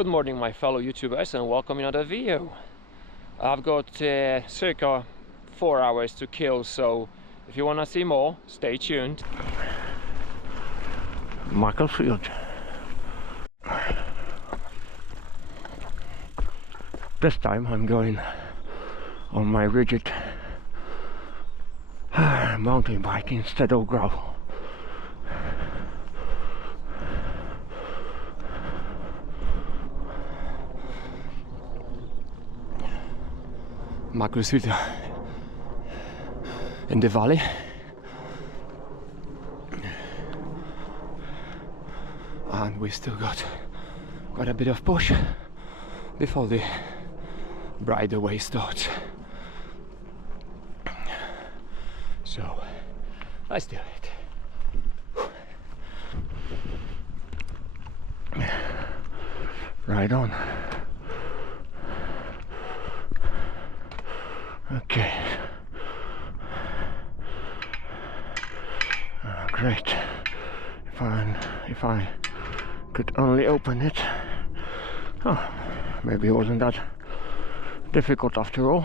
Good morning my fellow YouTubers and welcome to another video. I've got circa 4 hours to kill, so if you want to see more, stay tuned. Macclesfield. This time I'm going on my rigid mountain bike instead of gravel. Macclesfield in the valley. And we still got quite a bit of push before the brighter way starts. So let's do it. Right on. Okay. Great. If I could only open it. Oh, maybe it wasn't that difficult after all.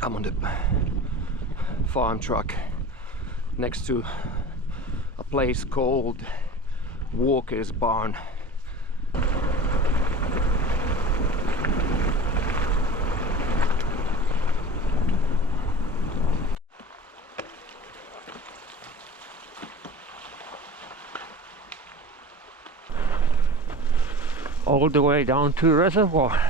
I'm on the farm truck next to a place called Walker's Barn. All the way down to reservoir.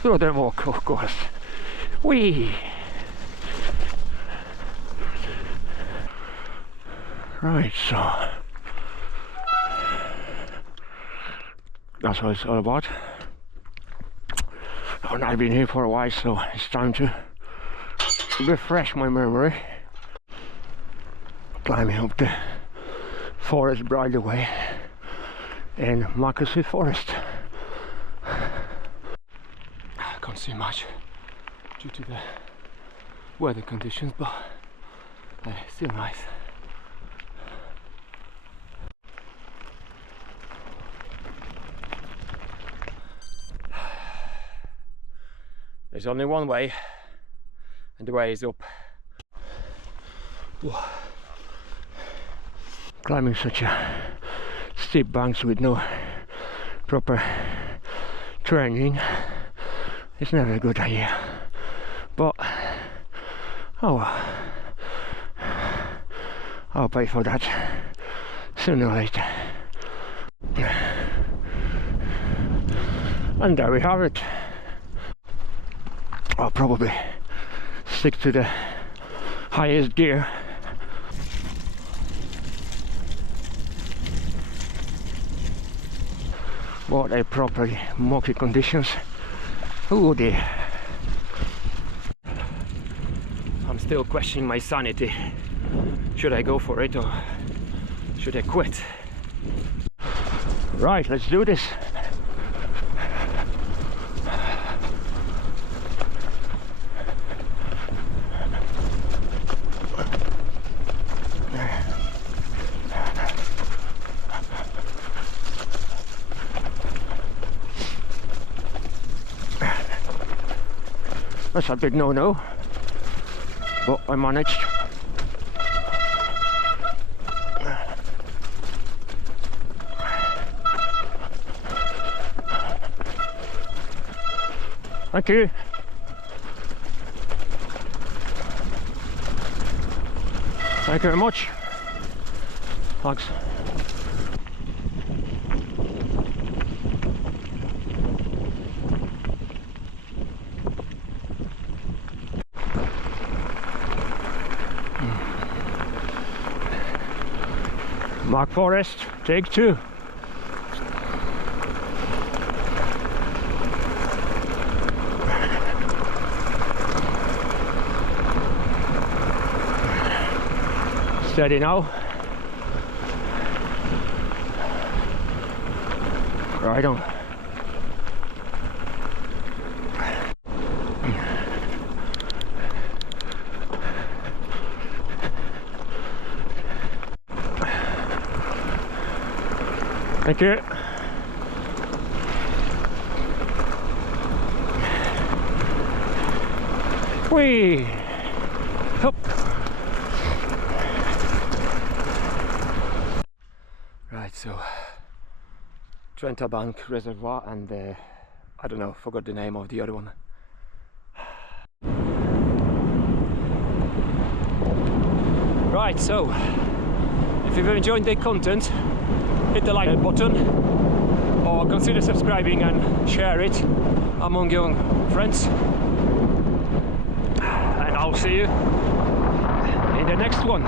Through the walk, of course. Whee! Right, so that's what it's all about. And I've been here for a while, so it's time to refresh my memory. Climbing up the forest bridleway in Macclesfield Forest. Can't see much due to the weather conditions, but still nice. There's only one way, and the way is up. Whoa. Climbing such a steep banks with no proper training, it's never a good idea, but oh well, I'll pay for that sooner or later. And there we have it. I'll probably stick to the highest gear. What a properly mucky conditions. Oh dear. I'm still questioning my sanity. Should I go for it or should I quit? Right, let's do this. That's a big no-no, but I managed. Thank you. Thank you very much. Thanks. Mark Forest, take 2. Steady now. Right on. Thank you. Whee! Hup. Right, so Bank Reservoir and I don't know, forgot the name of the other one. Right, so if you've enjoyed the content, hit the like button or consider subscribing and share it among your friends. And I'll see you in the next one.